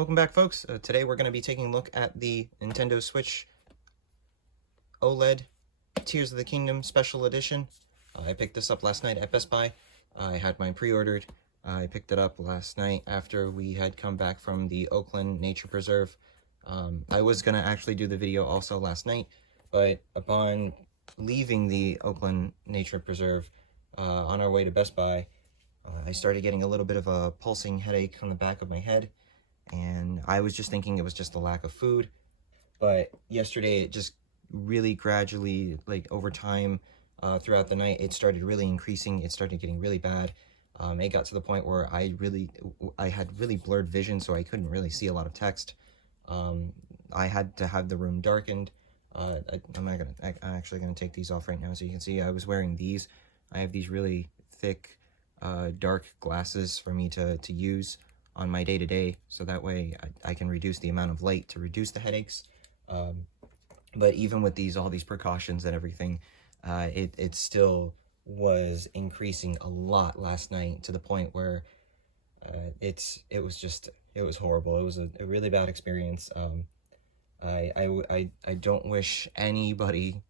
Welcome back, folks. Today we're going to be taking a look at the Nintendo Switch OLED Tears of the Kingdom Special Edition. I picked this up last night at Best Buy. I had mine pre-ordered. I picked it up last night after we had come back from the Oakland Nature Preserve. I was going to actually do the video also last night, but upon leaving the Oakland Nature Preserve on our way to Best Buy, I started getting a little bit of a pulsing headache on the back of my head. And I was just thinking it was just the lack of food, but yesterday it just really gradually, like over time, throughout the night, it started really increasing. It started getting really bad. It got to the point where I had really blurred vision, so I couldn't really see a lot of text. I had to have the room darkened. I'm actually gonna take these off right now so you can see. I was wearing these. I have these really thick, dark glasses for me to use on my day-to-day, so that way I can reduce the amount of light to reduce the headaches. But even with all these precautions and everything, it still was increasing a lot last night, to the point where it was horrible. It was a really bad experience. I don't wish anybody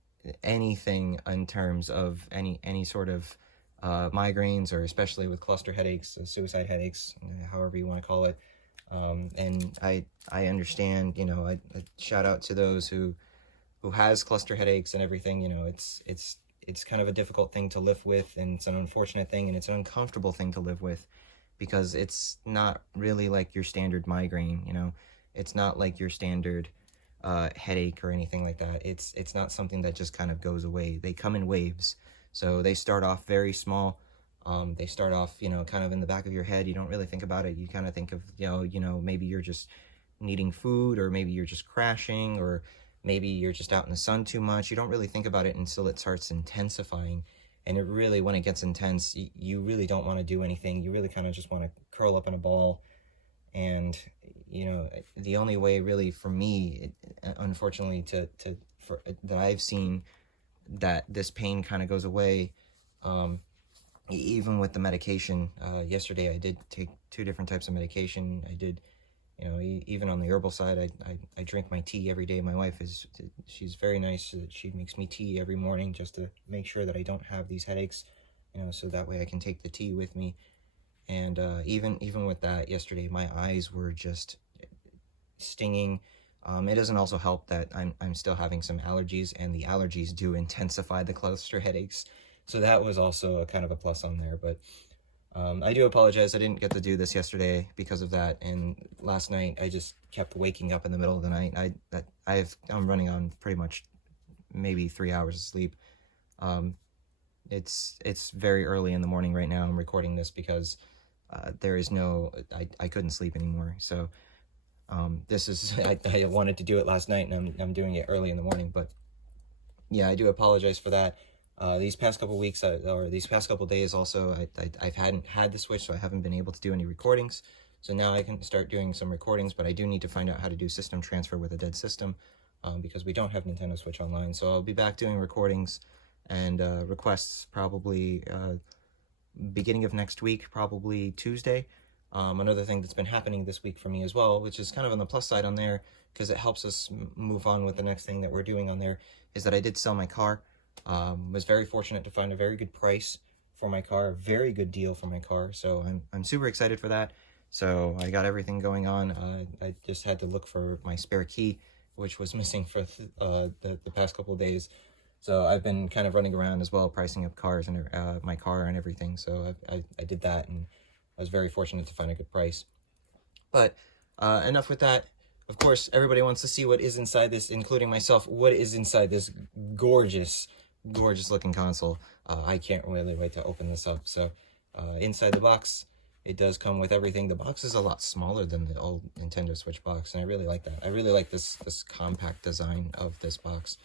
anything in terms of any sort of migraines, or especially with cluster headaches, suicide headaches, however you want to call it. And I understand, you know, I shout out to those who has cluster headaches and everything. You know, it's kind of a difficult thing to live with, and it's an unfortunate thing, and it's an uncomfortable thing to live with, because it's not really like your standard migraine. You know, it's not like your standard headache or anything like that. It's not something that just kind of goes away. They come in waves. So they start off very small. They start off, you know, kind of in the back of your head. You don't really think about it. You kind of think of, you know, maybe you're just needing food, or maybe you're just crashing, or maybe you're just out in the sun too much. You don't really think about it until it starts intensifying. And it really, when it gets intense, you really don't want to do anything. You really kind of just want to curl up in a ball. And, you know, the only way really for me, unfortunately, that I've seen that this pain kind of goes away, even with the medication. Yesterday I did take 2 different types of medication. I did, you know, even on the herbal side, I drink my tea every day. My wife she's very nice. She makes me tea every morning just to make sure that I don't have these headaches, you know, so that way I can take the tea with me. And even with that, yesterday my eyes were just stinging. It doesn't also help that I'm still having some allergies, and the allergies do intensify the cluster headaches. So that was also a kind of a plus on there. But I do apologize. I didn't get to do this yesterday because of that. And last night I just kept waking up in the middle of the night. I'm running on pretty much maybe 3 hours of sleep. It's very early in the morning right now. I'm recording this because there is I couldn't sleep anymore. So this is, I wanted to do it last night, and I'm doing it early in the morning. But yeah, I do apologize for that. These past couple weeks, or these past couple days also, I hadn't had the Switch, so I haven't been able to do any recordings. So now I can start doing some recordings, but I do need to find out how to do system transfer with a dead system, because we don't have Nintendo Switch Online. So I'll be back doing recordings and requests probably beginning of next week, probably Tuesday. Another thing that's been happening this week for me as well, which is kind of on the plus side on there, because it helps us move on with the next thing that we're doing on there, is that I did sell my car. Was very fortunate to find a very good price for my car, a very good deal for my car. So I'm super excited for that. So I got everything going on. I just had to look for my spare key, which was missing for the past couple of days. So I've been kind of running around as well, pricing up cars and my car and everything. So I did that, and I was very fortunate to find a good price. But enough with that. Of course, everybody wants to see what is inside this, including myself. What is inside this gorgeous looking console? I can't really wait to open this up. So inside the box, it does come with everything. The box is a lot smaller than the old Nintendo Switch box, and I really like that. I really like this compact design of this box.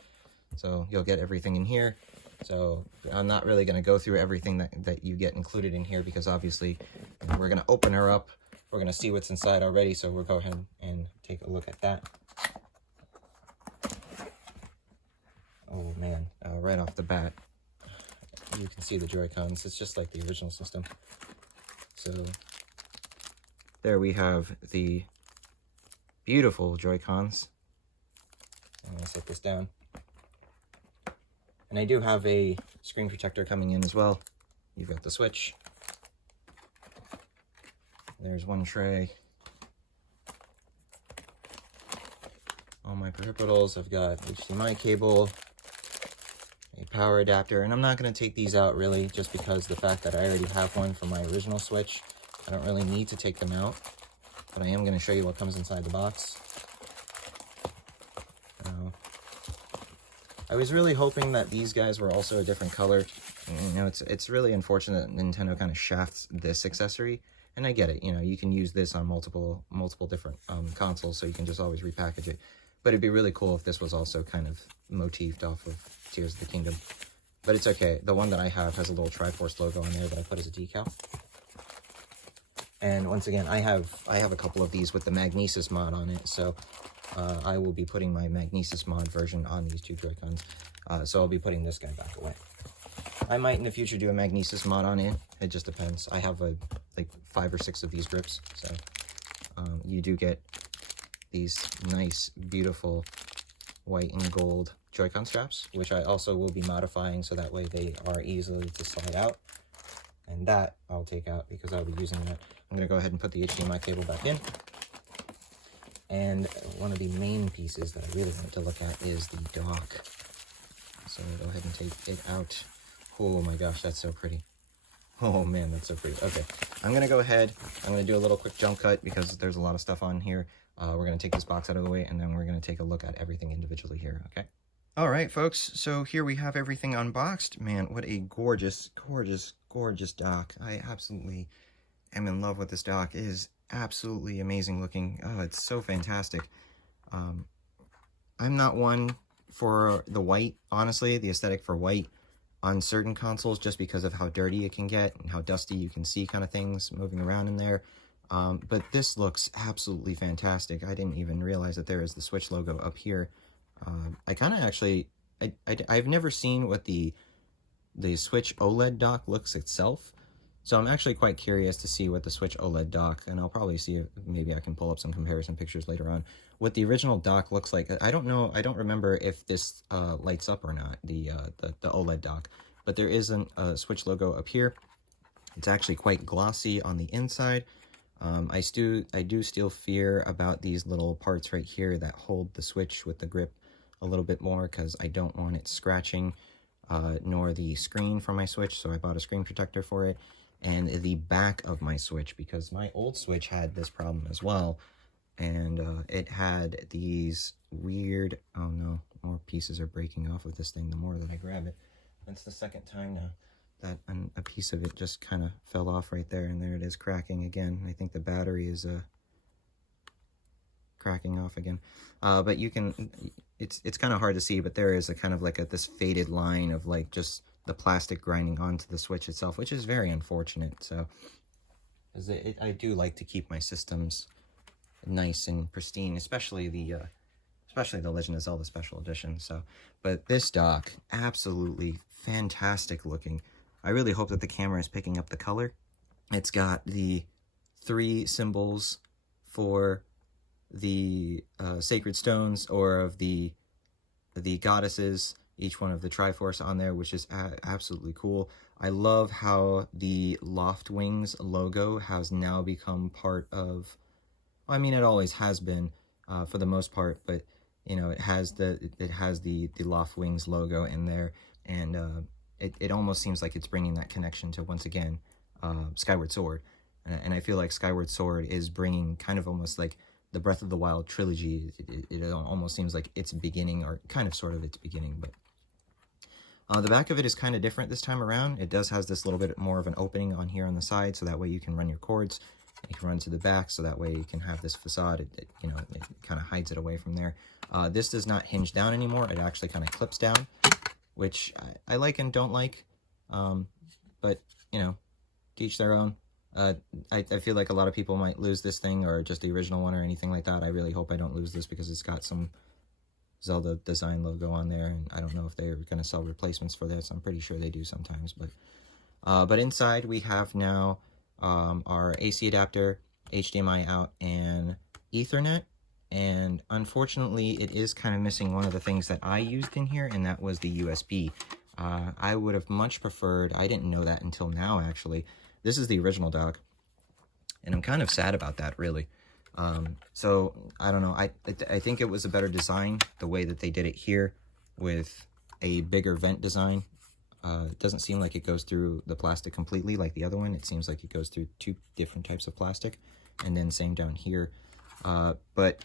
So you'll get everything in here. So I'm not really going to go through everything that you get included in here, because obviously we're going to open her up. We're going to see what's inside already, so we'll go ahead and take a look at that. Oh man, right off the bat, you can see the JoyCons. It's just like the original system. So there we have the beautiful JoyCons. I'm going to set this down. And I do have a screen protector coming in as well. You've got the Switch. There's one tray. All my peripherals. I've got HDMI cable, a power adapter, and I'm not going to take these out really just because the fact that I already have one for my original Switch. I don't really need to take them out, but I am going to show you what comes inside the box. I was really hoping that these guys were also a different color. You know, it's really unfortunate that Nintendo kind of shafts this accessory, and I get it. You know, you can use this on multiple different consoles, so you can just always repackage it. But it'd be really cool if this was also kind of motifed off of Tears of the Kingdom. But it's okay. The one that I have has a little Triforce logo on there that I put as a decal. And once again, I have a couple of these with the Magnesis mod on it, so I will be putting my Magnesis mod version on these two Joy-Cons. So I'll be putting this guy back away. I might in the future do a Magnesis mod on it. It just depends. I have like 5 or 6 of these grips, so you do get these nice, beautiful white and gold Joy-Con straps, which I also will be modifying so that way they are easily to slide out. And that I'll take out because I'll be using that. I'm going to go ahead and put the HDMI cable back in. And one of the main pieces that I really want to look at is the dock. So I'll go ahead and take it out. Oh my gosh, that's so pretty. Oh man, that's so pretty. Okay, I'm going to go ahead. I'm going to do a little quick jump cut because there's a lot of stuff on here. We're going to take this box out of the way, and then we're going to take a look at everything individually here, okay? All right, folks, so here we have everything unboxed. Man, what a gorgeous, gorgeous, gorgeous dock. I absolutely am in love with this dock. It is absolutely amazing looking. Oh, it's so fantastic. I'm not one for the white, honestly, the aesthetic for white on certain consoles just because of how dirty it can get and how dusty you can see kind of things moving around in there. But this looks absolutely fantastic. I didn't even realize that there is the Switch logo up here. I kind of actually, I've never seen what the Switch OLED dock looks itself. So I'm actually quite curious to see what the Switch OLED dock, and I'll probably see if maybe I can pull up some comparison pictures later on, what the original dock looks like. I don't know, I don't remember if this lights up or not, the OLED dock, but there is a Switch logo up here. It's actually quite glossy on the inside. I do still fear about these little parts right here that hold the Switch with the grip a little bit more because I don't want it scratching, nor the screen for my Switch, so I bought a screen protector for it. And the back of my Switch, because my old Switch had this problem as well, and it had these weird, oh no, more pieces are breaking off of this thing the more that I grab it. That's the second time now that a piece of it just kind of fell off right there, and there it is cracking again. I think the battery is cracking off again. But you can, it's kind of hard to see, but there is a kind of like this faded line of like just the plastic grinding onto the Switch itself, which is very unfortunate. So I do like to keep my systems nice and pristine, especially the Legend of Zelda Special Edition. So, but this dock, absolutely fantastic looking. I really hope that the camera is picking up the color. It's got the 3 symbols for the sacred stones, or of the goddesses, each one of the Triforce on there, which is absolutely cool. I love how the Loft Wings logo has now become part of, well, I mean, it always has been for the most part, but you know, it has the Loft Wings logo in there, and it almost seems like it's bringing that connection to, once again, Skyward Sword. And I feel like Skyward Sword is bringing kind of almost like the Breath of the Wild trilogy. It almost seems like it's beginning, or kind of sort of its beginning. But the back of it is kind of different this time around. It does has this little bit more of an opening on here on the side, so that way you can run your cords. You can run to the back, so that way you can have this facade. It kind of hides it away from there. This does not hinge down anymore. It actually kind of clips down, which I like and don't like. But, you know, to each their own. I feel like a lot of people might lose this thing, or just the original one, or anything like that. I really hope I don't lose this, because it's got some Zelda design logo on there, and I don't know if they're going to sell replacements for this. I'm pretty sure they do sometimes. But inside we have now our AC adapter, HDMI out, and Ethernet. and unfortunately it is kind of missing one of the things that I used in here, and that was the USB. I would have much preferred, I didn't know that until now actually, this is the original dock, and I'm kind of sad about that, really. So I don't know, I think it was a better design the way that they did it here with a bigger vent design. It doesn't seem like it goes through the plastic completely like the other one. It seems like it goes through two different types of plastic, and then same down here. But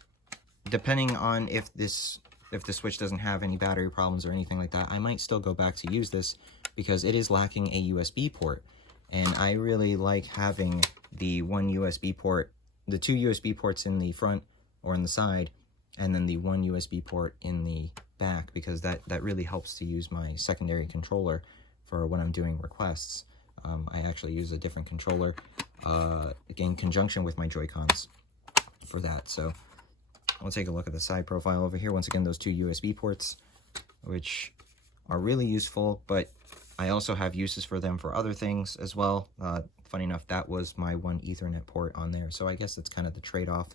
depending on if the Switch doesn't have any battery problems or anything like that, I might still go back to use this because it is lacking a USB port. And I really like having the one USB port, the two USB ports in the front or in the side, and then the one USB port in the back, because that really helps to use my secondary controller for when I'm doing requests. I actually use a different controller in conjunction with my JoyCons for that. So I'll take a look at the side profile over here. Once again, those two USB ports, which are really useful, but I also have uses for them for other things as well. Funny enough, that was my one Ethernet port on there. So I guess that's kind of the trade-off,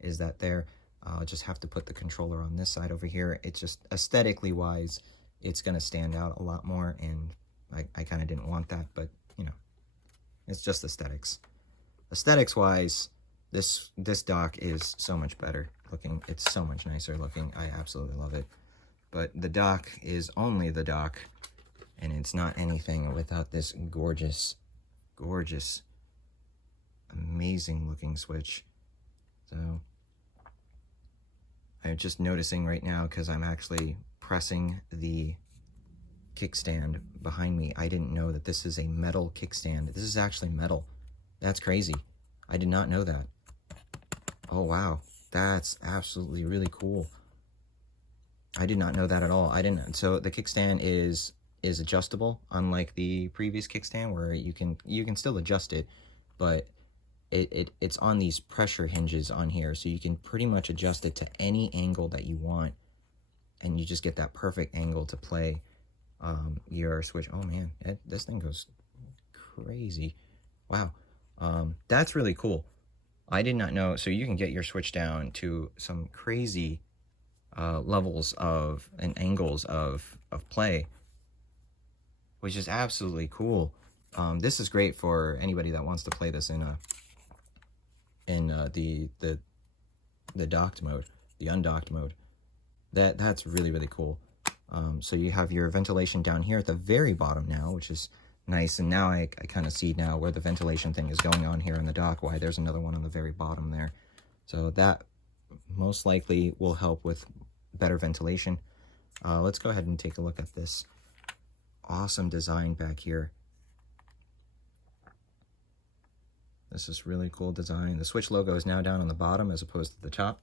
is that there. I'll just have to put the controller on this side over here. It's just aesthetically wise, it's going to stand out a lot more, and I kind of didn't want that, but you know, it's just aesthetics. Aesthetics wise, this dock is so much better looking. It's so much nicer looking. I absolutely love it. But the dock is only the dock, and it's not anything without this gorgeous, gorgeous, amazing looking Switch. So I'm just noticing right now, because I'm actually pressing the kickstand behind me. I didn't know that this is a metal kickstand. This is actually metal. That's crazy. I did not know that. Oh, wow. That's absolutely really cool. I did not know that at all. I didn't. So the kickstand is adjustable, unlike the previous kickstand where you can still adjust it, but it's on these pressure hinges on here, so you can pretty much adjust it to any angle that you want, and you just get that perfect angle to play your Switch. Oh man, this thing goes crazy. Wow. That's really cool. I did not know. So you can get your Switch down to some crazy levels of and angles of play, which is absolutely cool. This is great for anybody that wants to play this in the docked mode, the undocked mode. That's really, really cool. So you have your ventilation down here at the very bottom now, which is nice. And now I kind of see now where the ventilation thing is going on here in the dock, why there's another one on the very bottom there. So that most likely will help with better ventilation. Let's go ahead and take a look at this awesome design back here. This is really cool design. The Switch logo is now down on the bottom as opposed to the top.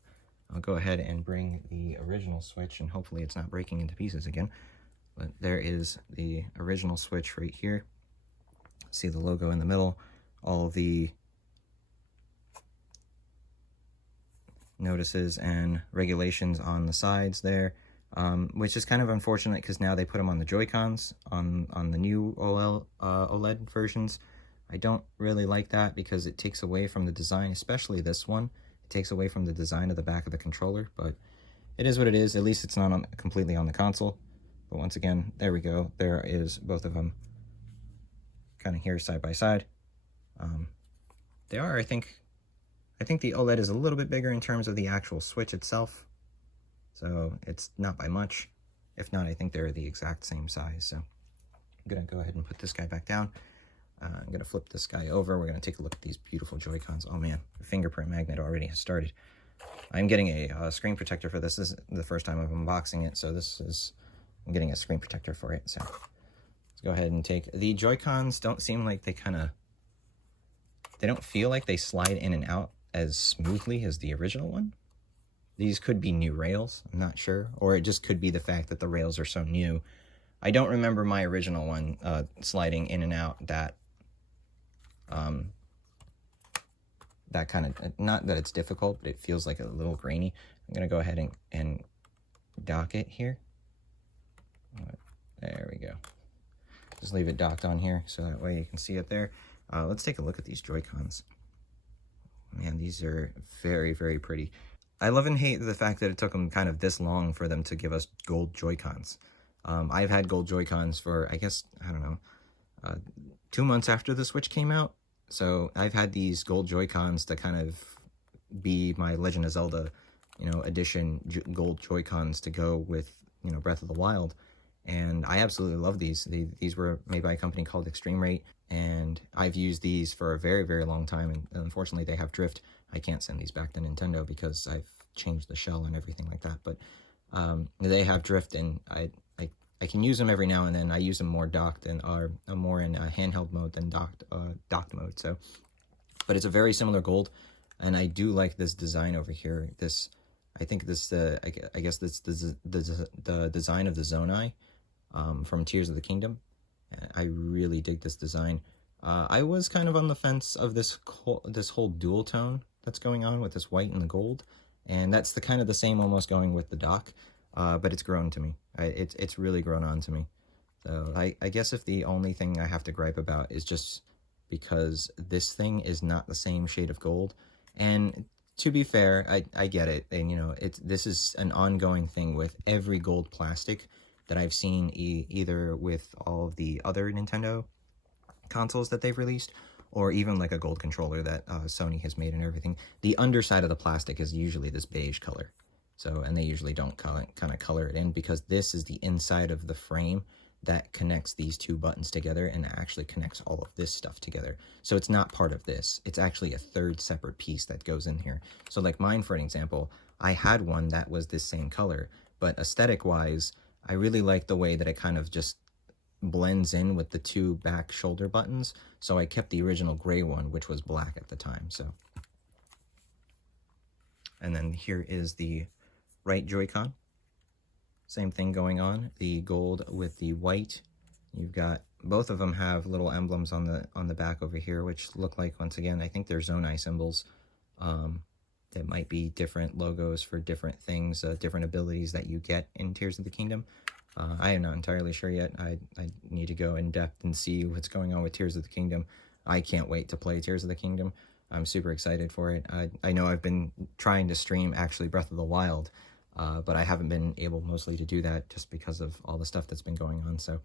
I'll go ahead and bring the original Switch, and hopefully it's not breaking into pieces again. But there is the original Switch right here. See the logo in the middle, all of the notices and regulations on the sides there, which is kind of unfortunate because now they put them on the JoyCons on the new OLED versions. I don't really like that because it takes away from the design, especially this one. It takes away from the design of the back of the controller, but it is what it is. At least it's not completely on the console. But once again, there we go. There is both of them kind of here side by side. They are, I think the OLED is a little bit bigger in terms of the actual Switch itself. So it's not by much. If not, I think they're the exact same size. So I'm going to go ahead and put this guy back down. I'm going to flip this guy over. We're going to take a look at these beautiful Joy-Cons. Oh man, the fingerprint magnet already has started. I'm getting a screen protector for this. This is the first time I'm unboxing it, so I'm getting a screen protector for it. So let's go ahead and take the Joy-Cons. Don't seem like they don't feel like they slide in and out as smoothly as the original one. These could be new rails, I'm not sure, or it just could be the fact that the rails are so new. I don't remember my original one sliding in and out that kind of, not that it's difficult, but it feels like a little grainy. I'm going to go ahead and dock it here. There we go. Just leave it docked on here so that way you can see it there. Let's take a look at these Joy-Cons. Man, these are very, very pretty. I love and hate the fact that it took them kind of this long for them to give us gold Joy-Cons. I've had gold Joy-Cons for, I guess, I don't know, 2 months after the Switch came out. So I've had these gold Joy-Cons to kind of be my Legend of Zelda, edition gold Joy-Cons to go with, Breath of the Wild. And I absolutely love these. These were made by a company called Extreme Rate, and I've used these for a very, very long time, and unfortunately they have drift. I can't send these back to Nintendo because I've changed the shell and everything like that, but they have drift, and I can use them every now and then. I use them more docked and are more in handheld mode than docked mode. So, but it's a very similar gold, and I do like this design over here. I think this I guess this the design of the Zonai from Tears of the Kingdom. I really dig this design. I was kind of on the fence of this whole dual tone that's going on with this white and the gold, and that's the kind of the same almost going with the dock. But it's grown to me. It's really grown on to me. So I guess if the only thing I have to gripe about is just because this thing is not the same shade of gold, and to be fair, I get it, and this is an ongoing thing with every gold plastic that I've seen, either with all of the other Nintendo consoles that they've released, or even like a gold controller that Sony has made and everything. The underside of the plastic is usually this beige color. So, and they usually don't kind of color it in, because this is the inside of the frame that connects these two buttons together and actually connects all of this stuff together. So it's not part of this. It's actually a third separate piece that goes in here. So like mine, for an example, I had one that was this same color, but aesthetic-wise, I really like the way that it kind of just blends in with the two back shoulder buttons. So I kept the original gray one, which was black at the time. So, and then here is the right Joy-Con. Same thing going on. The gold with the white. You've got, both of them have little emblems on the back over here, which look like, once again, I think they're Zonai symbols. That might be different logos for different things, different abilities that you get in Tears of the Kingdom. I am not entirely sure yet. I need to go in depth and see what's going on with Tears of the Kingdom. I can't wait to play Tears of the Kingdom. I'm super excited for it. I know I've been trying to stream actually Breath of the Wild, but I haven't been able mostly to do that just because of all the stuff that's been going on. So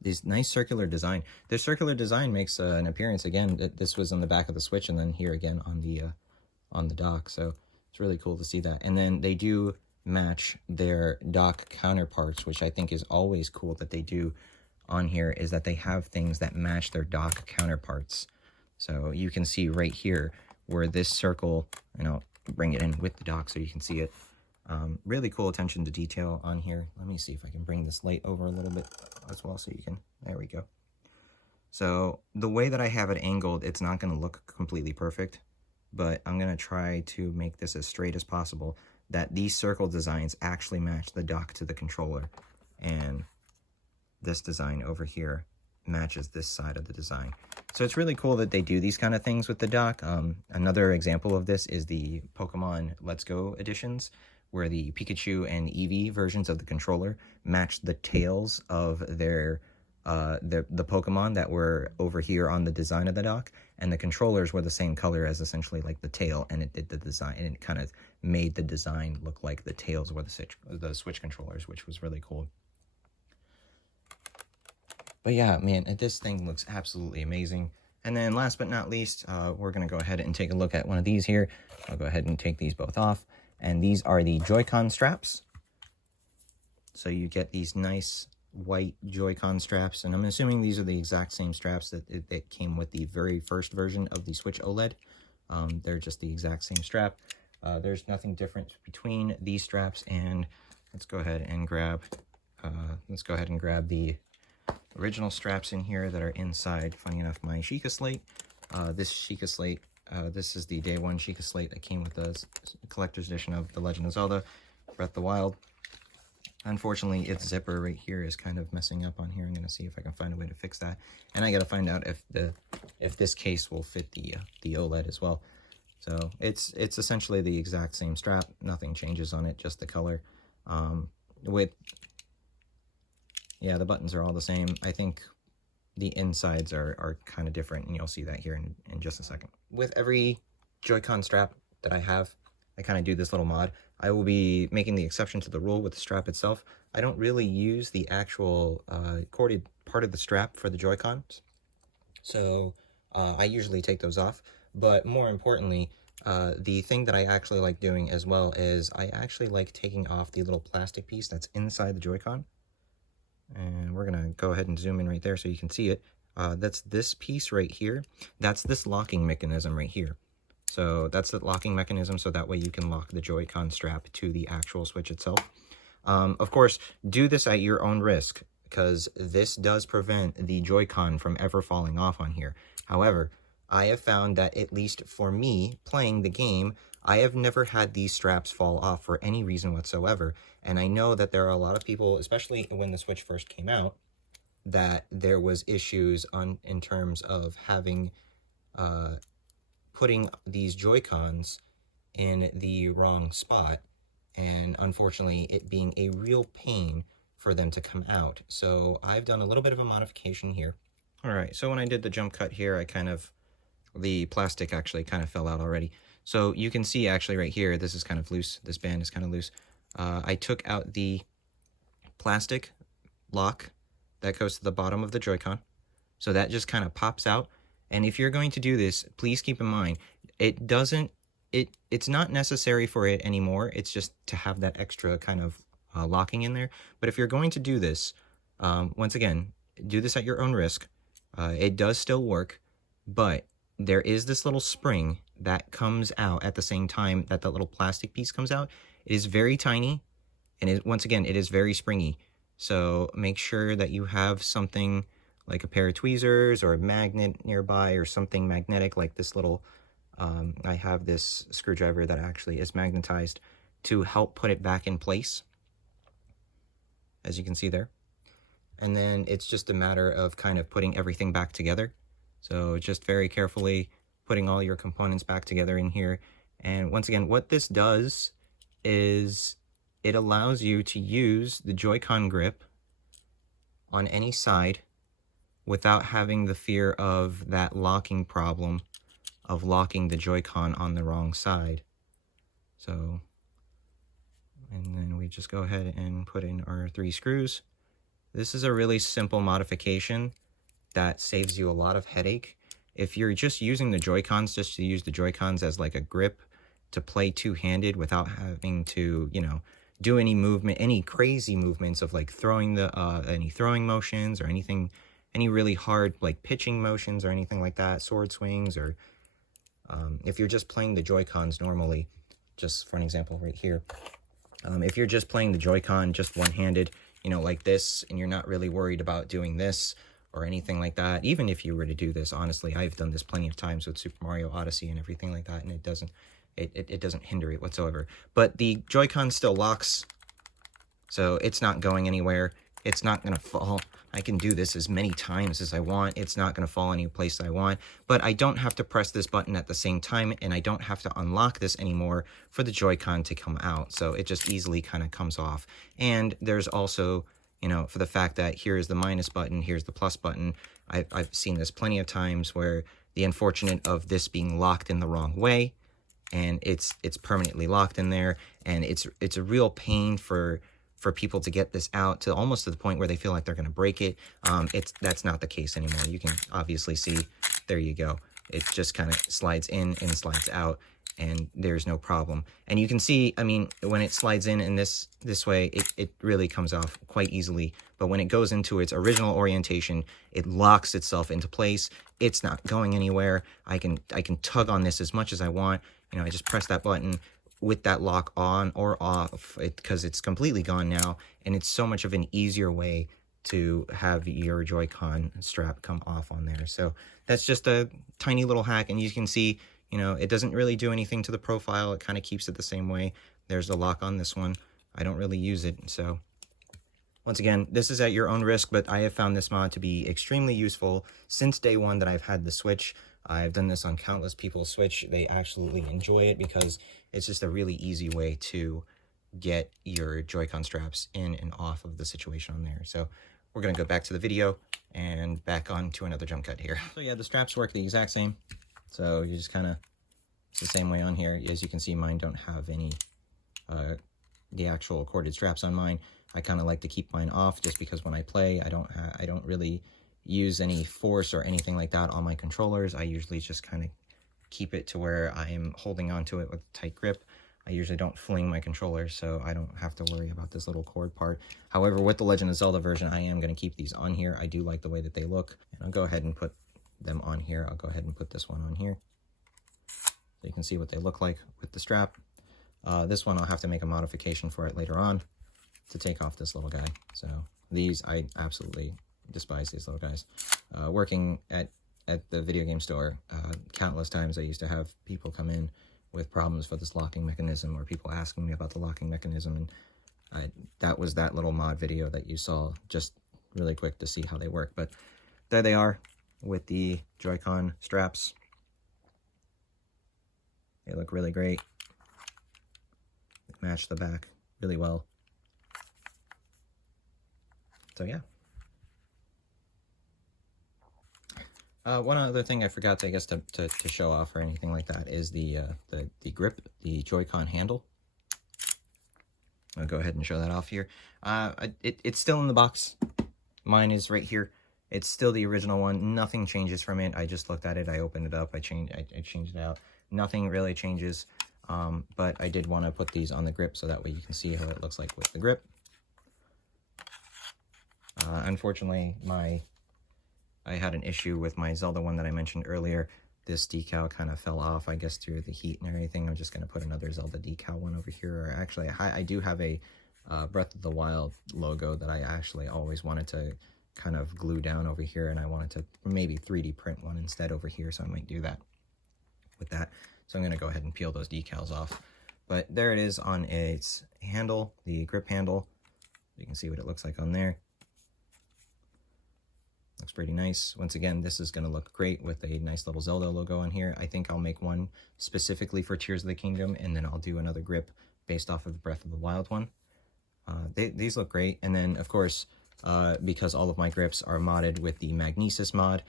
this nice circular design. This circular design makes an appearance again. This was on the back of the Switch, and then here again on the dock. So it's really cool to see that. And then they do match their dock counterparts, which I think is always cool that they do on here, is that they have things that match their dock counterparts. So you can see right here where this circle, and I'll bring it in with the dock so you can see it. Really cool attention to detail on here. Let me see if I can bring this light over a little bit as well so you can, there we go. So the way that I have it angled, it's not going to look completely perfect, but I'm going to try to make this as straight as possible, that these circle designs actually match the dock to the controller. And this design over here matches this side of the design. So it's really cool that they do these kind of things with the dock. Another example of this is the Pokemon Let's Go editions, where the Pikachu and Eevee versions of the controller match the tails of the Pokemon that were over here on the design of the dock, and the controllers were the same color as essentially like the tail, and it did the design, and it kind of made the design look like the tails were the Switch controllers, which was really cool. But yeah, man, this thing looks absolutely amazing. And then last but not least, we're going to go ahead and take a look at one of these here. I'll go ahead and take these both off. And these are the Joy-Con straps. So you get these nice white Joy-Con straps. And I'm assuming these are the exact same straps that came with the very first version of the Switch OLED. They're just the exact same strap. There's nothing different between these straps. And let's go ahead and grab the original straps in here that are inside, funny enough, my Sheikah Slate. This Sheikah Slate, this is the Day 1 Sheikah Slate that came with the collector's edition of The Legend of Zelda Breath of the Wild. Unfortunately, its zipper right here is kind of messing up on here. I'm going to see if I can find a way to fix that. And I got to find out if this case will fit the OLED as well. So it's essentially the exact same strap. Nothing changes on it, just the color. Yeah, the buttons are all the same. I think the insides are kind of different, and you'll see that here in just a second. With every Joy-Con strap that I have, I kind of do this little mod. I will be making the exception to the rule with the strap itself. I don't really use the actual corded part of the strap for the Joy-Cons, so I usually take those off. But more importantly, the thing that I actually like doing as well is I actually like taking off the little plastic piece that's inside the Joy-Con. And we're going to go ahead and zoom in right there so you can see it. That's this piece right here. That's this locking mechanism right here. So that's the locking mechanism, so that way you can lock the Joy-Con strap to the actual Switch itself. Of course, do this at your own risk, because this does prevent the Joy-Con from ever falling off on here. However, I have found that, at least for me, playing the game, I have never had these straps fall off for any reason whatsoever. And I know that there are a lot of people, especially when the Switch first came out, that there was issues in terms of having putting these Joy-Cons in the wrong spot, and unfortunately it being a real pain for them to come out. So I've done a little bit of a modification here. All right, so when I did the jump cut here, the plastic actually kind of fell out already. So you can see actually right here, this is kind of loose. This band is kind of loose. I took out the plastic lock that goes to the bottom of the Joy-Con. So that just kind of pops out. And if you're going to do this, please keep in mind, it's not necessary for it anymore. It's just to have that extra kind of locking in there. But if you're going to do this, once again, do this at your own risk. It does still work, but there is this little spring that comes out at the same time that little plastic piece comes out. It is very tiny, and once again, it is very springy. So make sure that you have something like a pair of tweezers or a magnet nearby, or something magnetic like this little, I have this screwdriver that actually is magnetized to help put it back in place, as you can see there. And then it's just a matter of kind of putting everything back together. So just very carefully putting all your components back together in here. And once again, what this does is it allows you to use the Joy-Con grip on any side without having the fear of that locking problem of locking the Joy-Con on the wrong side. So, and then we just go ahead and put in our 3 screws. This is a really simple modification that saves you a lot of headache. If you're just using the Joy-Cons, just to use the Joy-Cons as like a grip to play two-handed without having to, do any movement, any crazy movements of like throwing any throwing motions or anything, any really hard like pitching motions or anything like that, sword swings, or if you're just playing the Joy-Cons normally, just for an example right here, if you're just playing the Joy-Con just one-handed, like this, and you're not really worried about doing this or anything like that, even if you were to do this, honestly, I've done this plenty of times with Super Mario Odyssey and everything like that, and it doesn't hinder it whatsoever. But the Joy-Con still locks, so it's not going anywhere. It's not going to fall. I can do this as many times as I want. It's not going to fall any place I want. But I don't have to press this button at the same time, and I don't have to unlock this anymore for the Joy-Con to come out. So it just easily kind of comes off. And there's also, for the fact that here's the minus button, here's the plus button. I've seen this plenty of times where the unfortunate of this being locked in the wrong way, and it's permanently locked in there, and it's a real pain for people to get this out, to almost to the point where they feel like they're going to break it. That's not the case anymore. You can obviously see, there you go. It just kind of slides in and slides out, and there's no problem. And you can see, when it slides in this way, it really comes off quite easily. But when it goes into its original orientation, it locks itself into place. It's not going anywhere. I can tug on this as much as I want. I just press that button with that lock on or off, because it's completely gone now, and it's so much of an easier way to have your Joy-Con strap come off on there. So that's just a tiny little hack, and you can see, it doesn't really do anything to the profile. It kind of keeps it the same way. There's the lock on this one. I don't really use it, so once again, this is at your own risk, but I have found this mod to be extremely useful since day one that I've had the Switch. I've done this on countless people's Switch. They absolutely enjoy it because it's just a really easy way to get your Joy-Con straps in and off of the situation on there. So we're going to go back to the video and back on to another jump cut here. So yeah, the straps work the exact same. So you just kind of the same way on here. As you can see, mine don't have any the actual corded straps on mine. I kind of like to keep mine off just because when I play, I don't really use any force or anything like that on my controllers. I usually just kind of keep it to where I am holding onto it with a tight grip. I usually don't fling my controller, so I don't have to worry about this little cord part. However, with the Legend of Zelda version, I am going to keep these on here. I do like the way that they look, and I'll go ahead and put them on here. I'll go ahead and put this one on here so you can see what they look like with the strap. This one I'll have to make a modification for it later on to take off this little guy. So these, I absolutely despise these little guys. Working at the video game store, countless times I used to have people come in with problems for this locking mechanism, or people asking me about the locking mechanism, and that was that little mod video that you saw, just really quick to see how they work. But there they are with the JoyCon straps. They look really great. They match the back really well. So yeah. One other thing I forgot to, I guess, to show off or anything like that is the grip, the JoyCon handle. I'll go ahead and show that off here. It's still in the box. Mine is right here. It's still the original one. Nothing changes from it. I just looked at it. I opened it up. I changed it out. Nothing really changes. But I did want to put these on the grip so that way you can see how it looks like with the grip. Unfortunately, I had an issue with my Zelda one that I mentioned earlier. This decal kind of fell off, I guess, through the heat and everything. I'm just going to put another Zelda decal one over here. Or actually, I do have a Breath of the Wild logo that I actually always wanted to kind of glue down over here, and I wanted to maybe 3D print one instead over here, so I might do that with that. So I'm going to go ahead and peel those decals off. But there it is on its handle, the grip handle. You can see what it looks like on there. Looks pretty nice. Once again, this is going to look great with a nice little Zelda logo on here. I think I'll make one specifically for Tears of the Kingdom, and then I'll do another grip based off of the Breath of the Wild one. These look great. And then, of course, because all of my grips are modded with the Magnesis mod,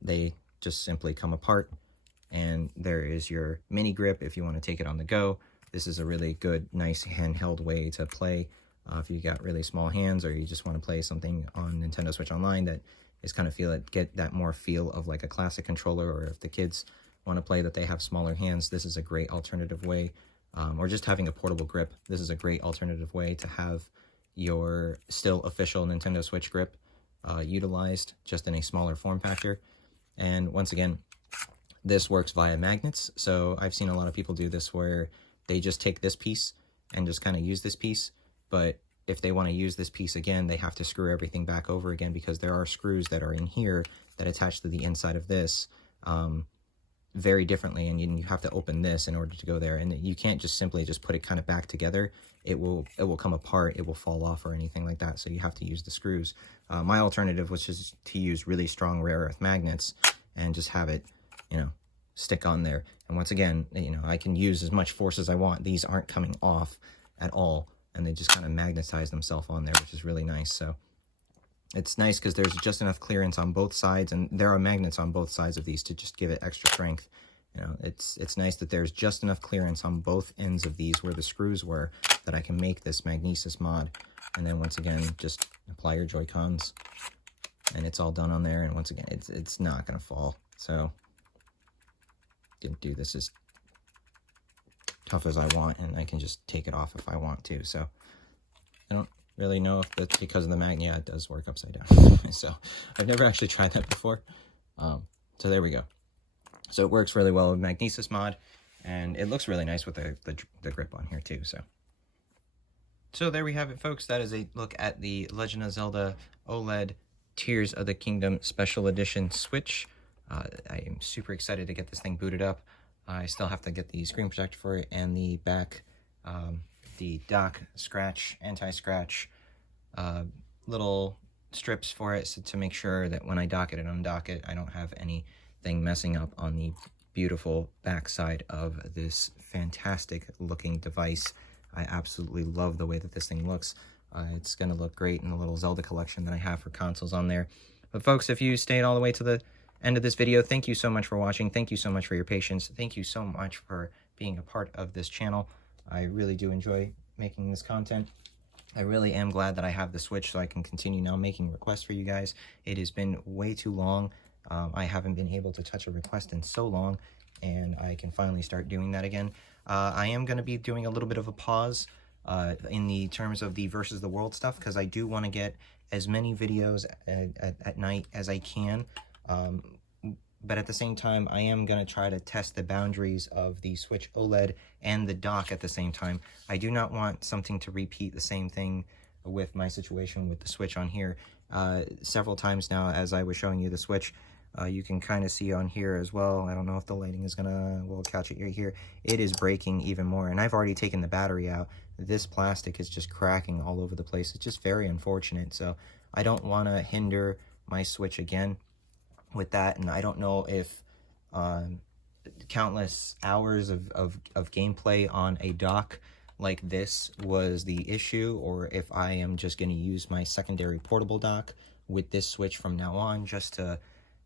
they just simply come apart. And there is your mini grip if you want to take it on the go. This is a really good, nice handheld way to play. If you got really small hands, or you just want to play something on Nintendo Switch Online that is kind of get that more feel of like a classic controller, or if the kids want to play that they have smaller hands, this is a great alternative way. Or just having a portable grip, this is a great alternative way to have your still official Nintendo Switch grip utilized just in a smaller form factor. And once again, this works via magnets. So I've seen a lot of people do this where they just take this piece and just kind of use this piece. But if they want to use this piece again, they have to screw everything back over again, because there are screws that are in here that attach to the inside of this very differently, and you have to open this in order to go there. And you can't just simply just put it kind of back together. It will come apart, it will fall off or anything like that, so you have to use the screws. My alternative was just to use really strong rare earth magnets and just have it, stick on there. And once again, I can use as much force as I want. These aren't coming off at all, and they just kind of magnetize themselves on there, which is really nice. So it's nice because there's just enough clearance on both sides, and there are magnets on both sides of these to just give it extra strength. It's nice that there's just enough clearance on both ends of these where the screws were, that I can make this Magnesis mod. And then once again, just apply your Joy-Cons, and it's all done on there. And once again, it's not going to fall. So didn't do this as tough as I want, and I can just take it off if I want to. So I don't really know if that's because of the magnet. Yeah, it does work upside down. So I've never actually tried that before. So there we go. So it works really well with Magnesis mod, and it looks really nice with the grip on here too. So there we have it, folks. That is a look at the Legend of Zelda OLED Tears of the Kingdom Special Edition Switch. I am super excited to get this thing booted up. I still have to get the screen protector for it, and the back, the dock scratch, anti-scratch little strips for it, so to make sure that when I dock it and undock it, I don't have anything messing up on the beautiful backside of this fantastic looking device. I absolutely love the way that this thing looks. It's going to look great in the little Zelda collection that I have for consoles on there. But folks, if you stayed all the way to the end of this video. Thank you so much for watching. Thank you so much for your patience. Thank you so much for being a part of this channel. I really do enjoy making this content. I really am glad that I have the Switch so I can continue now making requests for you guys. It has been way too long. I haven't been able to touch a request in so long, and I can finally start doing that again. I am going to be doing a little bit of a pause in the terms of the versus the world stuff, because I do want to get as many videos at night as I can. But at the same time, I am going to try to test the boundaries of the Switch OLED and the dock at the same time. I do not want something to repeat the same thing with my situation with the Switch on here. Several times now, as I was showing you the Switch, you can kind of see on here as well. I don't know if the lighting is will catch it right here. It is breaking even more, and I've already taken the battery out. This plastic is just cracking all over the place. It's just very unfortunate. So I don't want to hinder my Switch again with that, and I don't know if countless hours of gameplay on a dock like this was the issue, or if I am just going to use my secondary portable dock with this Switch from now on, just to,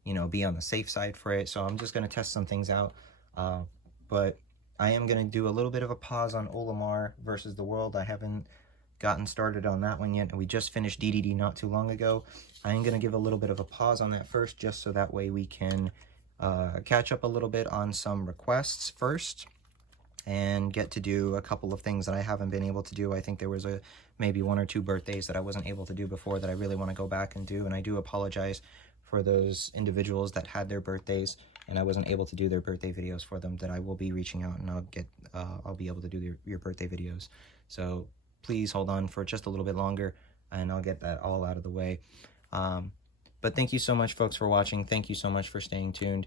you know, be on the safe side for it. So I'm just going to test some things out, but I am going to do a little bit of a pause on Olimar versus the World. I haven't gotten started on that one yet. We just finished DDD not too long ago. I am going to give a little bit of a pause on that first, just so that way we can catch up a little bit on some requests first, and get to do a couple of things that I haven't been able to do. I think there was maybe 1 or 2 birthdays that I wasn't able to do before that I really want to go back and do, and I do apologize for those individuals that had their birthdays and I wasn't able to do their birthday videos for them. That I will be reaching out, and I'll be able to do your birthday videos. So please hold on for just a little bit longer, and I'll get that all out of the way. But thank you so much, folks, for watching. Thank you so much for staying tuned.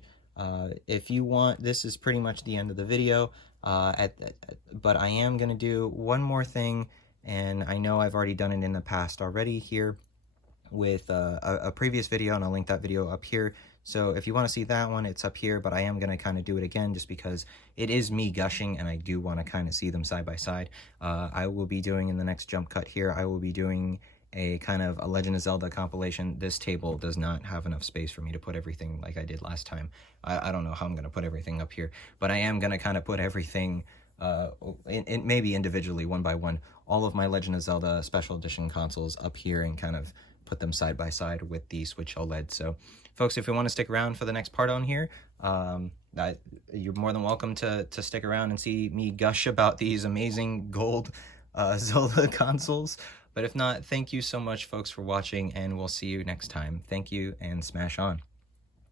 If you want, this is pretty much the end of the video, but I am going to do one more thing, and I know I've already done it in the past already here with a previous video, and I'll link that video up here. So if you want to see that one, it's up here, but I am going to kind of do it again just because it is me gushing, and I do want to kind of see them side by side. I will be doing, in the next jump cut here, I will be doing a kind of a Legend of Zelda compilation. This table does not have enough space for me to put everything like I did last time. I don't know how I'm going to put everything up here, but I am going to kind of put everything maybe individually, one by one, all of my Legend of Zelda special edition consoles up here, and kind of put them side by side with the Switch OLED. So folks, if you want to stick around for the next part on here, you're more than welcome to stick around and see me gush about these amazing gold Zelda consoles. But if not, thank you so much, folks, for watching, and we'll see you next time. Thank you, and smash on.